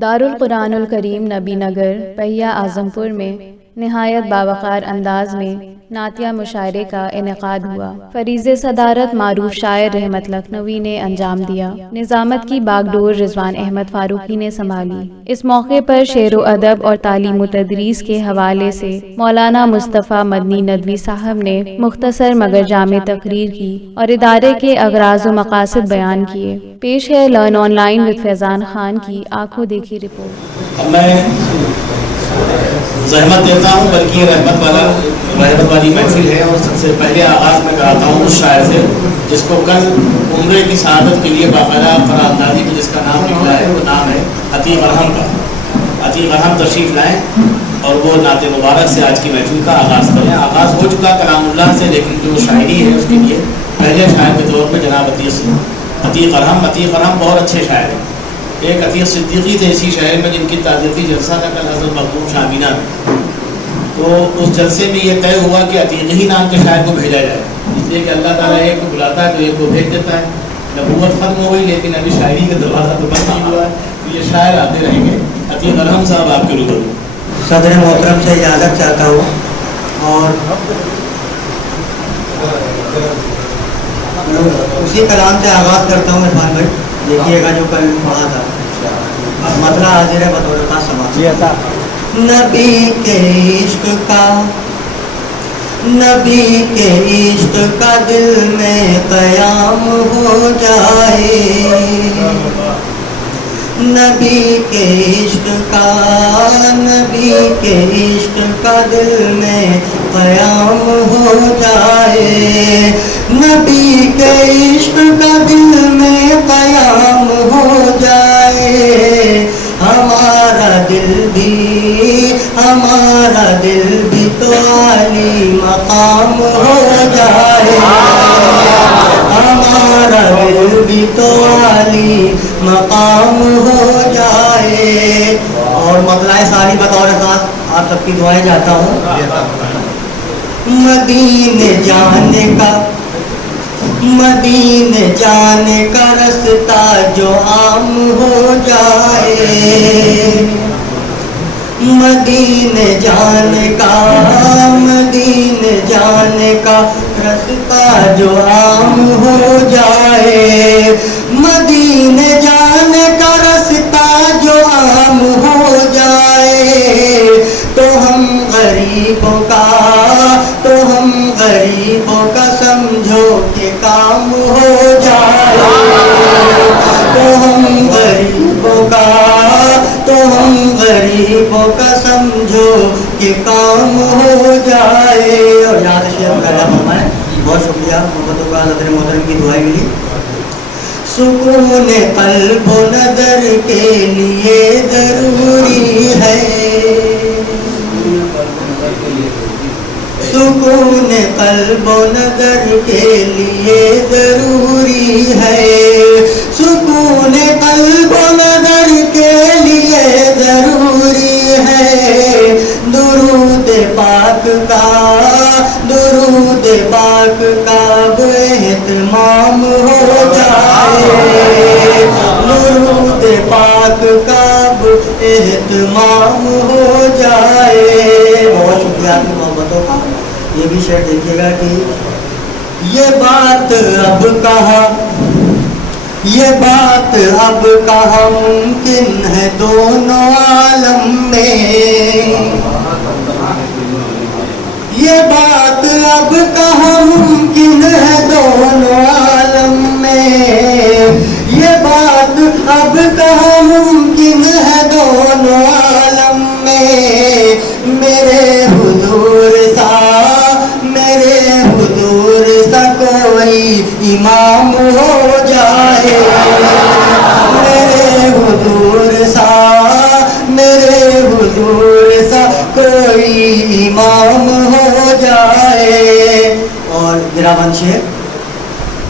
دارالقرآن الکریم نبی نگر پہیہ اعظم پور میں نہایت باوقار انداز میں نعتیہ مشاعرے کا انعقاد ہوا۔ فریض صدارت معروف شاعر رحمت لکھنوی نے انجام دیا۔ نظامت کی باغ ڈور رضوان احمد فاروقی نے سنبھالی۔ اس موقع پر شعر و ادب اور تعلیم و تدریس کے حوالے سے مولانا مصطفیٰ مدنی ندوی صاحب نے مختصر مگر جامع تقریر کی اور ادارے کے اغراض و مقاصد بیان کیے۔ پیش ہے لرن آن لائن وتھ فیضان خان کی آنکھوں دیکھی رپورٹ۔ میں زحمت دیتا ہوں بلکہ رحمت والی محفل ہے، اور سب سے پہلے آغاز میں کراتا ہوں اس شاعر سے جس کو کل عمرے کی سعادت کے لیے باقاعدہ قراردادی میں جس کا نام نکلا ہے، وہ نام ہے عتیق ارحم کا۔ عتیق ارحم تشریف لائیں اور وہ نعت مبارک سے آج کی محفل کا آغاز کریں۔ آغاز ہو چکا کلام اللہ سے، لیکن جو شاعری ہے اس کے لیے پہلے شاعر کے طور پہ جناب عتیق ارحم بہت اچھے شاعر ہیں۔ ایک عتیق صدیقی تھے اسی شہر میں جن کی تعزیتی جلسہ تھا کل حضرت مخدوم شامینہ میں، تو اس جلسے میں یہ طے ہوا کہ عتیق ہی نام کے شاعر کو بھیجا جائے، اس لیے کہ اللہ تعالیٰ ایک کو بلاتا ہے تو ایک کو بھیج دیتا ہے۔ نبوت ختم ہو گئی لیکن ابھی شاعری کا دروازہ تو بند نہیں ہوا ہے، تو یہ شاعر آتے رہیں گے۔ عتیق ارحم صاحب آپ کے روبرو۔ صدر محترم سے اجازت چاہتا ہوں اور اسی کلام سے آغاز کرتا ہوں۔ عرفان بھائی دیکھیے گا جو کل پڑھا تھا، مطلع حاضر ہے بطور خاص سماعت۔ نبی کے عشق کا دل میں قیام ہو جائے، نبی کے عشق کا دل میں قیام ہو جائے، نبی کے عشق کا دل میں قیام ہو جائے، ہمارا دل بھی تو عالی مقام ہو جائے، ہمارا دل بھی تو عالی مقام ہو جائے۔ اور مطلع ساری بطور خاص آپ سب کی دعائیں چاہتا ہوں۔ مدینے جانے کا رستہ جو عام ہو جائے، مدینے جانے کا رستہ جو عام ہو جائے، مدینے جانے کا رستہ جو عام ہو جائے، تو ہم غریبوں کا سمجھو کہ کام ہو جائے، تو ہم غریبوں کا سمجھو کہ کام ہو جائے۔ اور یہاں سے شعر کا فرما ہے، بہت شکریہ محبتوں کا، صدر محترم کی دعائیں ملی۔ سکون قلب و نظر کے لیے ضروری ہے، سکون قلب و نظر کے لیے ضروری ہے، سکون قلب و نظر کے لیے ضروری ہے، درود پاک کا اب اہتمام ہو جائے، درود پاک کا اب اہتمام ہو جائے۔ بہت شکریہ آپ کی محبتوں کا۔ یہ بھی شعر دیکھیے گا کہ یہ بات اب کہاں ممکن ہے دونوں عالم میں، یہ بات اب کہاں ممکن ہے دونوں عالم میں، یہ بات اب کہاں ممکن ہے دونوں عالم میں، میرے حضور سا کوئی امام ہو جائے، میرے حضور سا کوئی امام ہو جائے۔ اور میرا منش ہے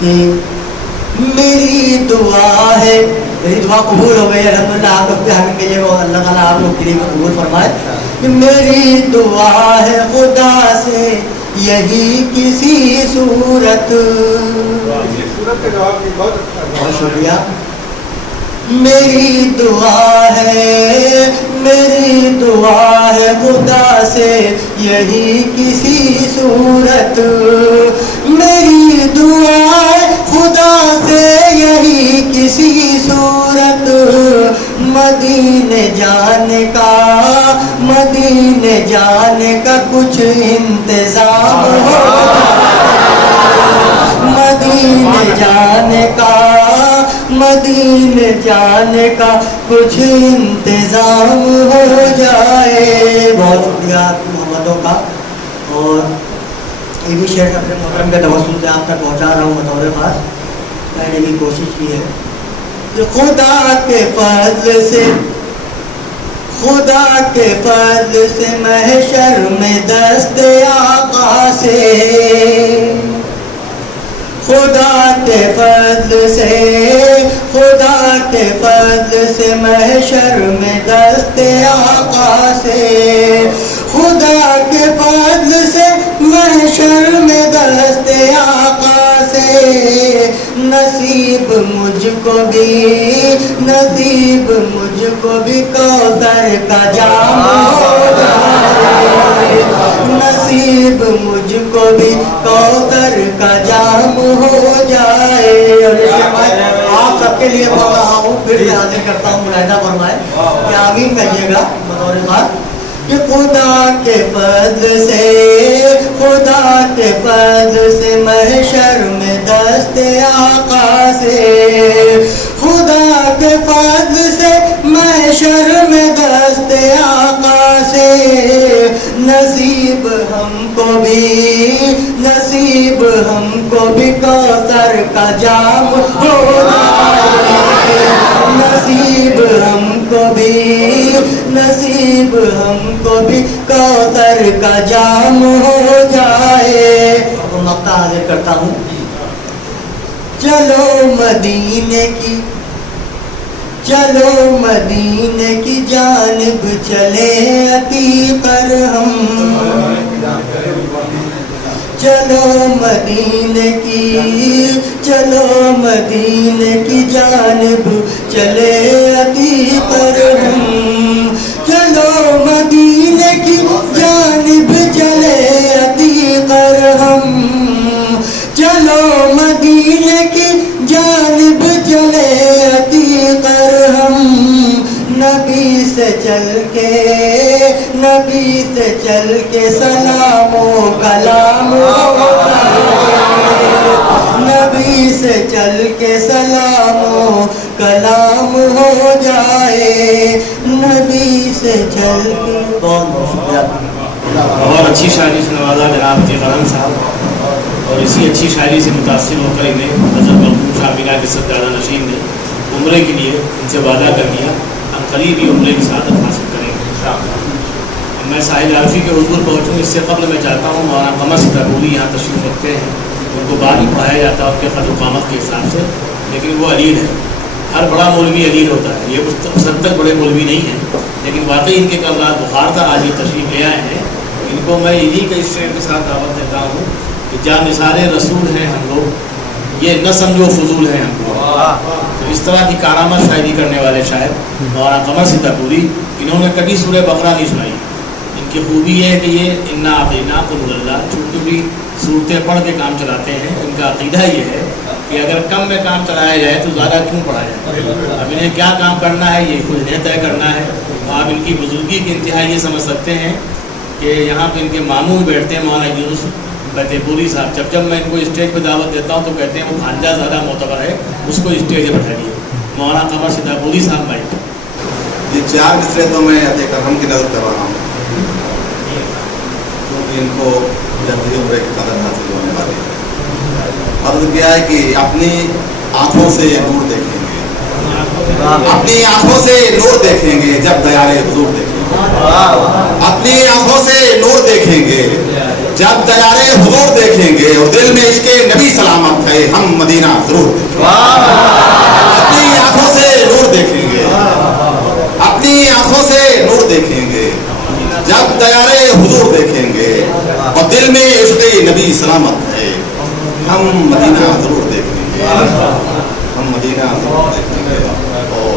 کہ میری دعا قبول ہو گئی، الحمدللہ۔ آپ لوگ کے حق کے لیے وہ اللہ تعالیٰ آپ لوگ کے لیے قبول فرمائے کہ میری دعا ہے خدا سے یہی کسی صورت، بہت شکریہ، میری دعا ہے خدا سے یہی کسی صورت، میری دعا ہے خدا سے یہی کسی صورت، مدینے جانے کا کچھ انتظام ہو، مدینے جانے کا کچھ انتظام ہو جائے۔ بہت شکریہ محمدوں کا، اور یہ بھی شعر اپنے محترم کے توسل سے آپ تک پہنچا رہا ہوں بطور خاص۔ میں نے بھی کوشش کی ہے کہ خدا کے فضل سے محشر میں دست آقا سے، خدا کے فضل سے محشر میں دست آقا سے، خدا کے فضل سے محشر میں دست آقا سے، نصیب مجھ کو بھی کوثر کا جام ہو جائے، نصیب مجھ کو بھی کوثر کا جام ہو جائے۔ آپ سب کے لیے بول رہا ہوں، پھر حاضر کرتا ہوں، ملاحظہ فرمائے کہ آمین کہیے گا بطور بات کہ خدا کے فضل سے محشر میں دست آقا سے، خدا کے فضل سے محشر میں دست آقا سے، نصیب ہم کو بھی کوثر کا جام ہو جائے، نصیب ہم کو بھی کوثر کا جام ہو جائے۔ مقطع حاضر کرتا ہوں۔ چلو مدینے کی جانب چلے عتیق پر ہم، چلو مدینے کی جانب چلے عتیق پر ہم، چلو مدینے کی جانب چلے عتیق پر ہم، چلو مدینے کی جانب چلے عتیق پر ہم، نبی سے چل کے سلام و کلام ہو جائے، نبی سے چل کے سلام و کلام ہو جائے، نبی سے چل کے۔ بہت شکریہ۔ بہت اچھی شاعری سے نوازا جناب قلم صاحب، اور اسی اچھی شاعری سے متاثر ہو کر انہیں حضرت مرحوم شاہ میرا کے سردار نشین نے عمرے کے لیے ان سے وعدہ کر دیا، ہم قریب ہی عمرے کی سعادت حاصل کریں گے انشاءاللہ۔ میں ساحل عارفی کے حضور پہنچوں، اس سے قبل میں چاہتا ہوں مولانا قمر سترپوری یہاں تشریف رکھتے ہیں، ان کو بعد میں پڑھایا جاتا ہے ان کے قد و قامت کے حساب سے، لیکن وہ علیل ہے، ہر بڑا مولوی علیل ہوتا ہے، یہ اس حد تک بڑے مولوی نہیں ہیں، لیکن واقعی ان کے کل رات بخار تھا، آج یہ تشریف لے آئے ہیں۔ ان کو میں انہی کے اس شعر کے ساتھ دعوت دیتا ہوں کہ جا نثار رسول ہیں ہم لوگ، یہ نہ سمجھو فضول ہیں ہم لوگ۔ تو اس طرح کی کارآمد شاعری کرنے والے شاعر مولانا قمر سترپوری، انہوں نے کبھی سورہ بقرہ نہیں سنائی۔ ان کی خوبی یہ ہے کہ یہ انا اعطیناکم اللہ چھوٹی بھی صورتیں پڑھ کے کام چلاتے ہیں۔ ان کا عقیدہ یہ ہے کہ اگر کم میں کام چلایا جائے تو زیادہ کیوں پڑھا جائے، اب انہیں کیا کام کرنا ہے یہ خود انہیں طے کرنا ہے۔ آپ ان کی بزرگی کی انتہا یہ سمجھ سکتے ہیں کہ یہاں پہ ان کے ماموں بیٹھتے ہیں مولانا یونس بیت پوری صاحب، جب میں ان کو اسٹیج پہ دعوت دیتا ہوں تو کہتے ہیں وہ بھانجا زیادہ معتبر ہے، اس کو اسٹیج پہ بٹھا دیے۔ مولانا قمر سترپوری صاحب بھائی، یہ 4 مصرے تو میں عطا کرم کی نظر کر رہا ہوں، کیونکہ ان کو جلدی عمرے کی قدر حاصل ہونے والی ہے۔ عرض کیا ہے کہ اپنی آنکھوں سے نور دیکھیں گے، اپنی آنکھوں سے نور دیکھیں گے جب دیار حضور دیکھیں گے، اپنی آنکھوں سے نور دیکھیں گے جب دیار حضور دیکھیں گے، اور دل میں عشق نبی سلامت ہے ہم مدینہ ضرور دیکھیں گے۔ اپنی آنکھوں سے نور دیکھیں گے، اپنی آنکھوں سے نور دیکھیں گے جب دیار حضور دیکھیں گے، اور دل میں عشق نبی سلامت ہے ہم مدینہ ضرور دیکھیں گے، ہم مدینہ ضرور دیکھیں گے۔ اور